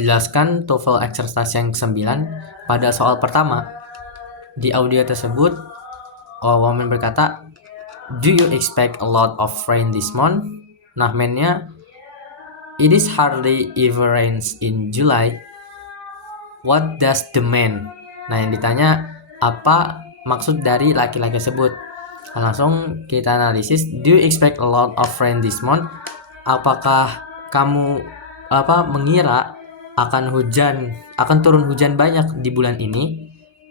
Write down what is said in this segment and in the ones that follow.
menjelaskan TOEFL exercise yang ke-9 pada soal pertama. Di audio tersebut, woman berkata, "Do you expect a lot of rain this month?" Nah, man-nya, "It is hardly ever rains in July. What does the man?" Nah, yang ditanya apa maksud dari laki-laki tersebut. Langsung kita analisis. Do you expect a lot of rain this month? Apakah kamu mengira akan turun hujan banyak di bulan ini?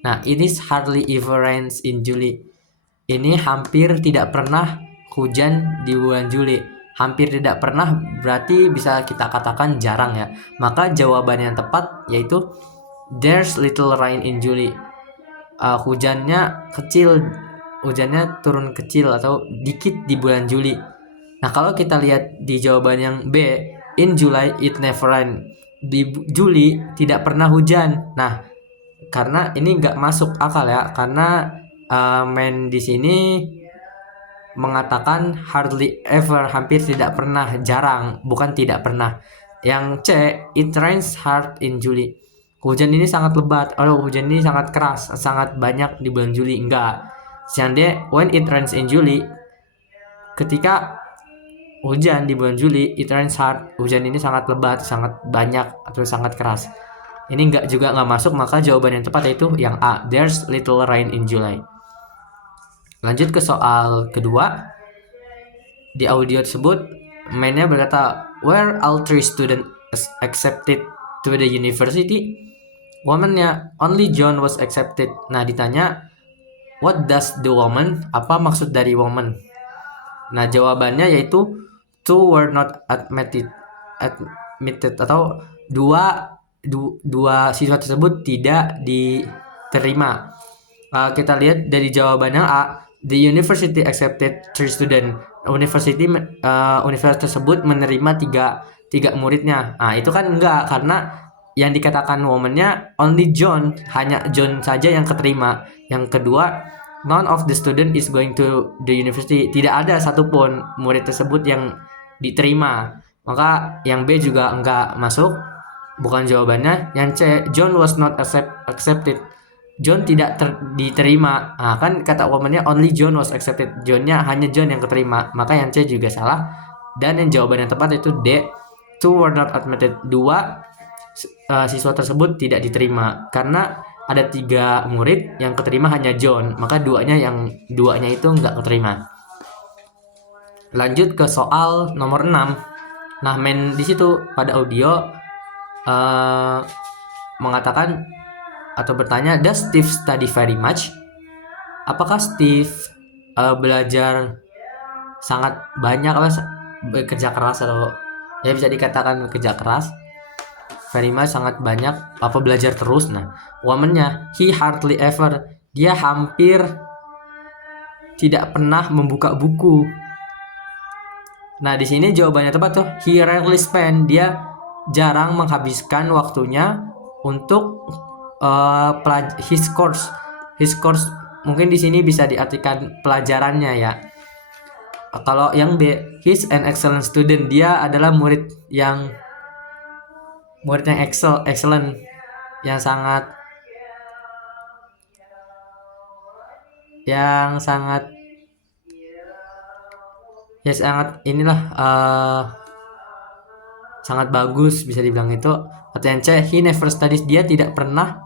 Nah, it is hardly ever rains in July. Ini hampir tidak pernah hujan di bulan Juli. Hampir tidak pernah berarti bisa kita katakan jarang ya. Maka jawaban yang tepat yaitu there's little rain in July. Hujannya turun kecil atau dikit di bulan Juli. Nah, kalau kita lihat di jawaban yang B, in July it never rain. Di Juli tidak pernah hujan. Nah, karena ini nggak masuk akal ya, karena man di sini mengatakan hardly ever, hampir tidak pernah, jarang, bukan tidak pernah. Yang C, it rains hard in July. Hujan ini sangat lebat, hujan ini sangat keras, sangat banyak di bulan Juli. Enggak. Yang D, when it rains in July, ketika hujan di bulan Juli, it rains hard, hujan ini sangat lebat, sangat banyak, atau sangat keras. Ini nggak masuk, maka jawaban yang tepat yaitu yang A, there's little rain in July. Lanjut ke soal kedua. Di audio tersebut, man-nya berkata, "Were all 3 students accepted to the university?" Woman-nya, "Only John was accepted." Nah, ditanya, what does the woman? Apa maksud dari woman? Nah, jawabannya yaitu 2 were not admitted atau dua siswa tersebut tidak diterima. Kita lihat dari jawabannya A, the university accepted 3 students. Universitas tersebut menerima tiga muridnya. Nah, itu kan enggak, karena yang dikatakan woman-nya only John, hanya John saja yang keterima. Yang kedua, none of the student is going to the university. Tidak ada satupun murid tersebut yang diterima. Maka yang B juga enggak masuk, bukan jawabannya. Yang C, John was not accepted. John tidak diterima. Nah, kan kata woman-nya only John was accepted. Hanya John yang keterima. Maka yang C juga salah. Dan yang jawaban yang tepat itu D, 2 were not admitted. 2 siswa tersebut tidak diterima karena ada 3 murid, yang keterima hanya John, maka duanya itu nggak keterima. Lanjut ke soal nomor 6. Nah, men di situ pada audio mengatakan atau bertanya, does Steve study very much? Apakah Steve belajar sangat banyak, bekerja keras, atau ya bisa dikatakan bekerja keras? Very much, sangat banyak, apa belajar terus? Nah, woman-nya, he hardly ever, dia hampir tidak pernah membuka buku. Nah, di sini jawabannya tepat tuh, he rarely spend, dia jarang menghabiskan waktunya untuk his course. His course mungkin di sini bisa diartikan pelajarannya ya. Kalau yang B, he's an excellent student, dia adalah murid yang excellent, yang sangat sangat bagus, bisa dibilang itu. Atau yang C, he never studies, dia tidak pernah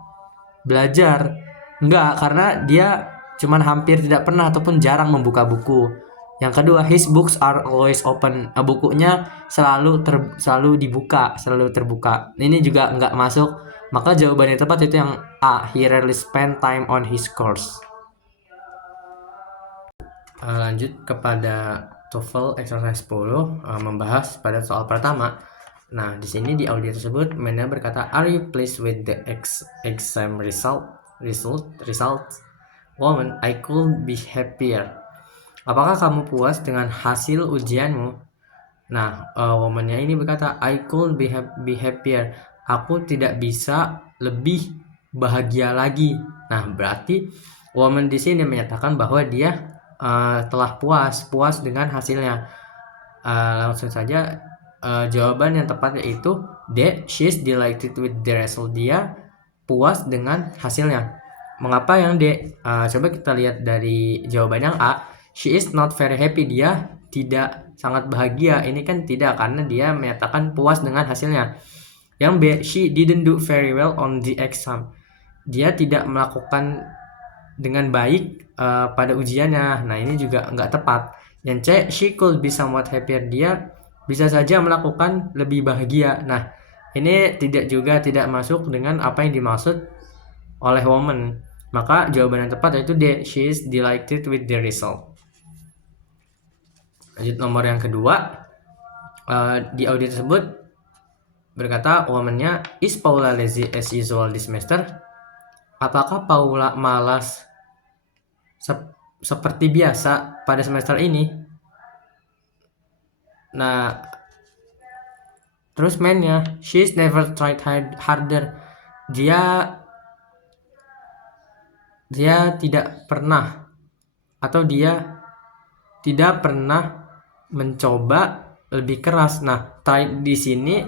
belajar. Enggak, karena dia cuman hampir tidak pernah ataupun jarang membuka buku. Yang kedua, his books are always open, bukunya selalu dibuka, selalu terbuka. Ini juga enggak masuk, maka jawabannya tepat itu yang A, he rarely spend time on his course. Lanjut kepada TOEFL exercise 10, membahas pada soal pertama. Nah, di sini di audio tersebut, man-nya berkata, "Are you pleased with the exam result? Woman, I could be happier." Apakah kamu puas dengan hasil ujianmu? Nah, woman-nya ini berkata, I could be happier. Aku tidak bisa lebih bahagia lagi. Nah, berarti woman di sini menyatakan bahwa dia telah puas dengan hasilnya. Langsung saja jawaban yang tepat yaitu D. She is delighted with the result. Dia puas dengan hasilnya. Mengapa yang D? Coba kita lihat dari jawaban yang A. She is not very happy. Dia tidak sangat bahagia. Ini kan tidak, karena dia menyatakan puas dengan hasilnya. Yang B. She didn't do very well on the exam. Dia tidak melakukan dengan baik pada ujiannya. Nah, ini juga nggak tepat. Yang C. She could be somewhat happier. Dia bisa saja melakukan lebih bahagia. Nah, ini tidak masuk dengan apa yang dimaksud oleh woman. Maka jawaban yang tepat yaitu D. She is delighted with the result. Lanjut nomor yang kedua. Di audio tersebut berkata woman-nya, is Paula lazy as usual this semester? Apakah Paula malas seperti biasa pada semester ini? Nah, terus man-nya, she's never tried harder. Dia tidak pernah, atau dia tidak pernah mencoba lebih keras. Nah, tried di sini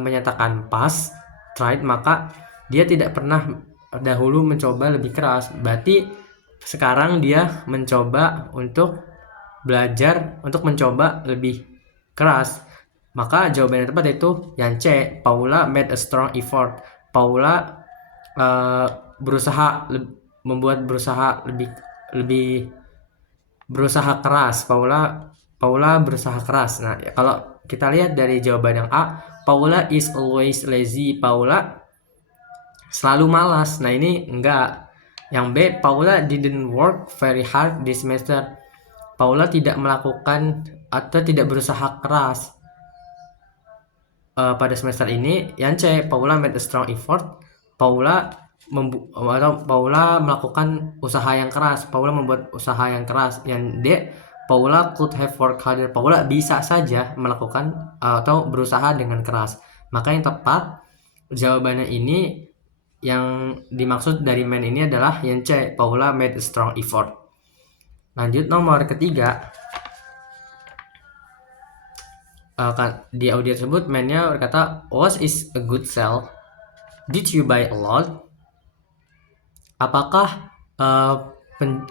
menyatakan past tried, maka dia tidak pernah dahulu mencoba lebih keras. Berarti sekarang dia mencoba untuk belajar untuk mencoba lebih keras. Maka jawaban yang tepat itu yang C. Paula made a strong effort. Paula berusaha keras. Paula berusaha keras. Nah, kalau kita lihat dari jawaban yang A, Paula is always lazy. Paula selalu malas. Nah, ini enggak. Yang B, Paula didn't work very hard this semester. Paula tidak melakukan atau tidak berusaha keras pada semester ini. Yang C, Paula made a strong effort. Paula melakukan usaha yang keras. Paula membuat usaha yang keras. Yang D, Paula could have worked harder. Paula bisa saja melakukan atau berusaha dengan keras. Maka yang tepat jawabannya ini, yang dimaksud dari man ini adalah yang C, Paula made a strong effort. Lanjut nomor ketiga. Di audio tersebut man-nya berkata, was is a good sale? Did you buy a lot? Apakah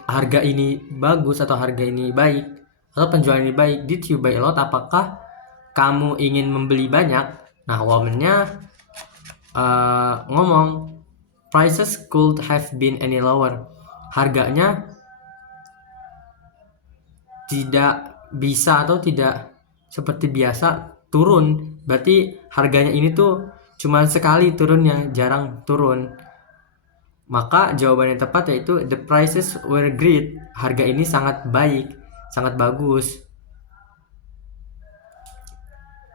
harga ini bagus atau harga ini baik atau penjualan ini baik? Did you buy a lot? Apakah kamu ingin membeli banyak? Nah, woman-nya ngomong, prices could have been any lower. Harganya tidak bisa atau tidak seperti biasa turun. Berarti harganya ini tuh cuma sekali turunnya, jarang turun. Maka jawaban yang tepat yaitu the prices were great. Harga ini sangat baik, sangat bagus.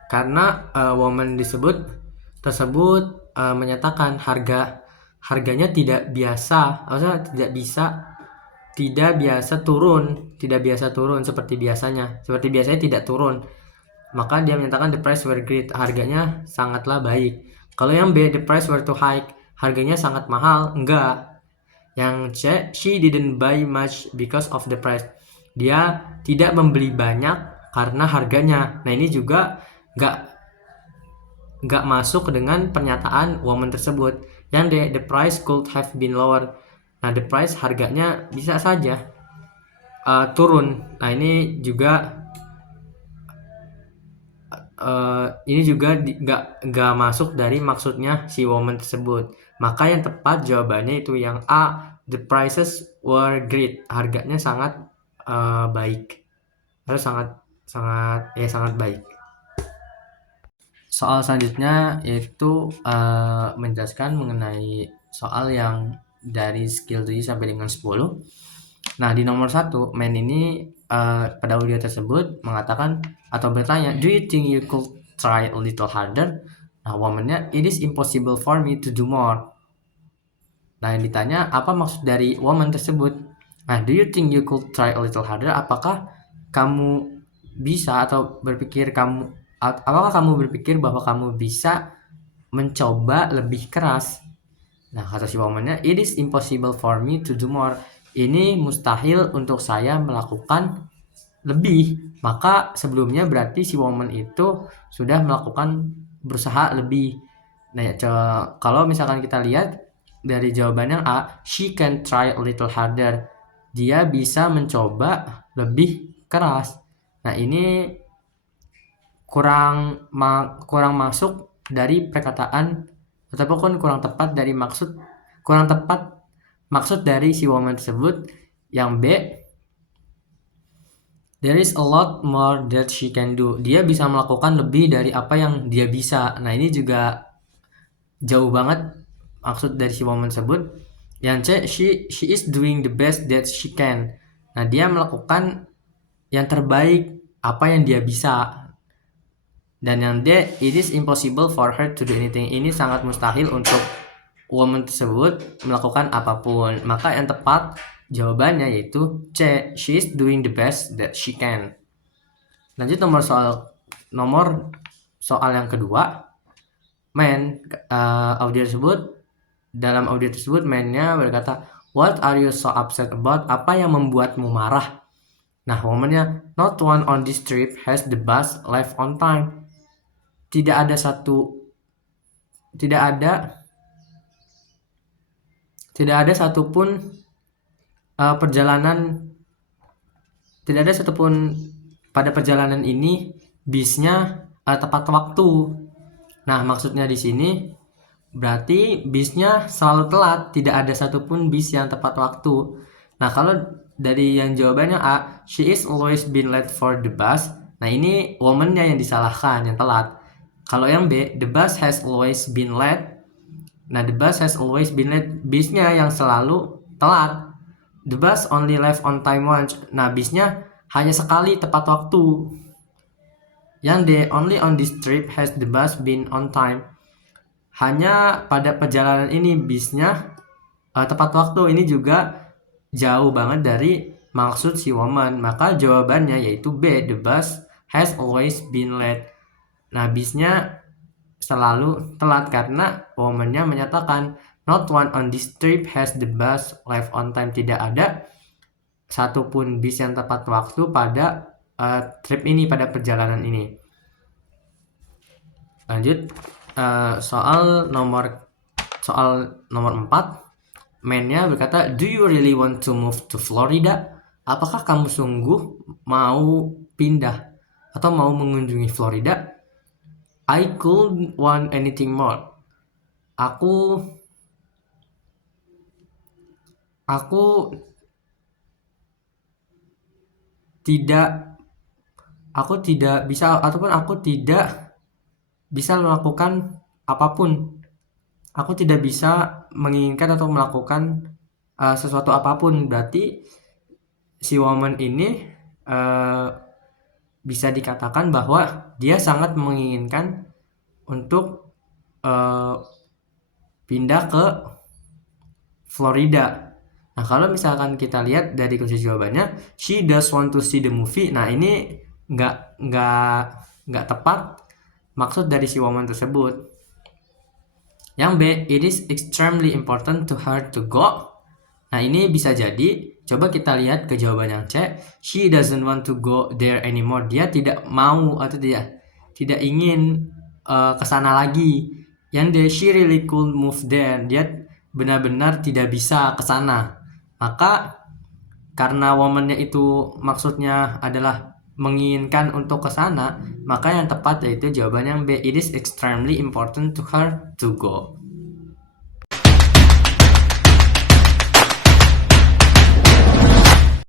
Karena woman tersebut menyatakan harganya tidak biasa, maksudnya tidak biasa turun seperti biasanya. Seperti biasanya tidak turun. Maka dia menyatakan the price were great, harganya sangatlah baik. Kalau yang B, the price were too high, harganya sangat mahal, enggak. Yang C, she didn't buy much because of the price. Dia tidak membeli banyak karena harganya. Nah, ini juga enggak masuk dengan pernyataan woman tersebut. Yang D, the price could have been lower. Nah, the price harganya bisa saja turun. Nah, ini juga nggak masuk dari maksudnya si woman tersebut. Maka yang tepat jawabannya itu yang A, the prices were great. Harganya sangat baik. Atau sangat baik. Soal selanjutnya yaitu menjelaskan mengenai soal yang dari skill 7 sampai dengan 10. Nah, di nomor 1, man ini pada audio tersebut mengatakan atau bertanya, do you think you could try a little harder? Nah, woman-nya, it is impossible for me to do more. Nah, yang ditanya apa maksud dari woman tersebut? Nah, do you think you could try a little harder? Apakah kamu bisa atau apakah kamu berpikir bahwa kamu bisa mencoba lebih keras? Nah, kata si woman-nya, it is impossible for me to do more. Ini mustahil untuk saya melakukan lebih, maka sebelumnya berarti si woman itu sudah melakukan berusaha lebih. Nah, kalau misalkan kita lihat dari jawabannya A, she can try a little harder. Dia bisa mencoba lebih keras. Nah, ini kurang masuk dari perkataan, ataupun kurang tepat maksud dari si woman tersebut. Yang B, there is a lot more that she can do. Dia bisa melakukan lebih dari apa yang dia bisa. Nah, ini juga jauh banget maksud dari si woman tersebut. Yang C, she is doing the best that she can. Nah, dia melakukan yang terbaik apa yang dia bisa. Dan yang D, it is impossible for her to do anything. Ini sangat mustahil untuk woman tersebut melakukan apapun. Maka yang tepat jawabannya yaitu C, she is doing the best that she can. Lanjut nomor soal yang kedua. Dalam audio tersebut man-nya berkata, what are you so upset about? Apa yang membuatmu marah? Nah, woman-nya, not one on this trip has the bus left on time. Tidak ada satupun pada perjalanan ini bisnya tepat waktu. Nah, maksudnya di sini berarti bisnya selalu telat, tidak ada satupun bis yang tepat waktu. Nah, kalau dari yang jawabannya A, she is always been late for the bus. Nah, ini woman-nya yang disalahkan, yang telat. Kalau yang B, the bus has always been late. Nah, the bus has always been late, bisnya yang selalu telat. The bus only left on time once. Nah, bisnya hanya sekali tepat waktu. Yang D, only on this trip has the bus been on time. Hanya pada perjalanan ini bisnya tepat waktu. Ini juga jauh banget dari maksud si woman. Maka jawabannya yaitu B, the bus has always been late. Nah, bisnya selalu telat karena woman-nya menyatakan not one on this trip has the bus left on time. Tidak ada satupun bis yang tepat waktu pada trip ini, pada perjalanan ini. Lanjut soal nomor 4. Man-nya berkata, do you really want to move to Florida? Apakah kamu sungguh mau pindah atau mau mengunjungi Florida? I could want anything more. Aku tidak bisa, ataupun aku tidak bisa melakukan apapun. Aku tidak bisa menginginkan atau melakukan sesuatu apapun. Berarti si woman ini bisa dikatakan bahwa dia sangat menginginkan untuk pindah ke Florida. Nah, kalau misalkan kita lihat dari kunci jawabannya, she does want to see the movie. Nah, ini nggak tepat maksud dari si woman tersebut. Yang B, it is extremely important to her to go. Nah, ini bisa jadi, coba kita lihat ke jawaban yang C, she doesn't want to go there anymore. Dia tidak mau atau tidak ingin ke sana lagi. Yang D, she really could move there. Dia benar-benar tidak bisa ke sana. Maka karena woman-nya itu maksudnya adalah menginginkan untuk ke sana, maka yang tepat yaitu jawaban yang B, it is extremely important to her to go.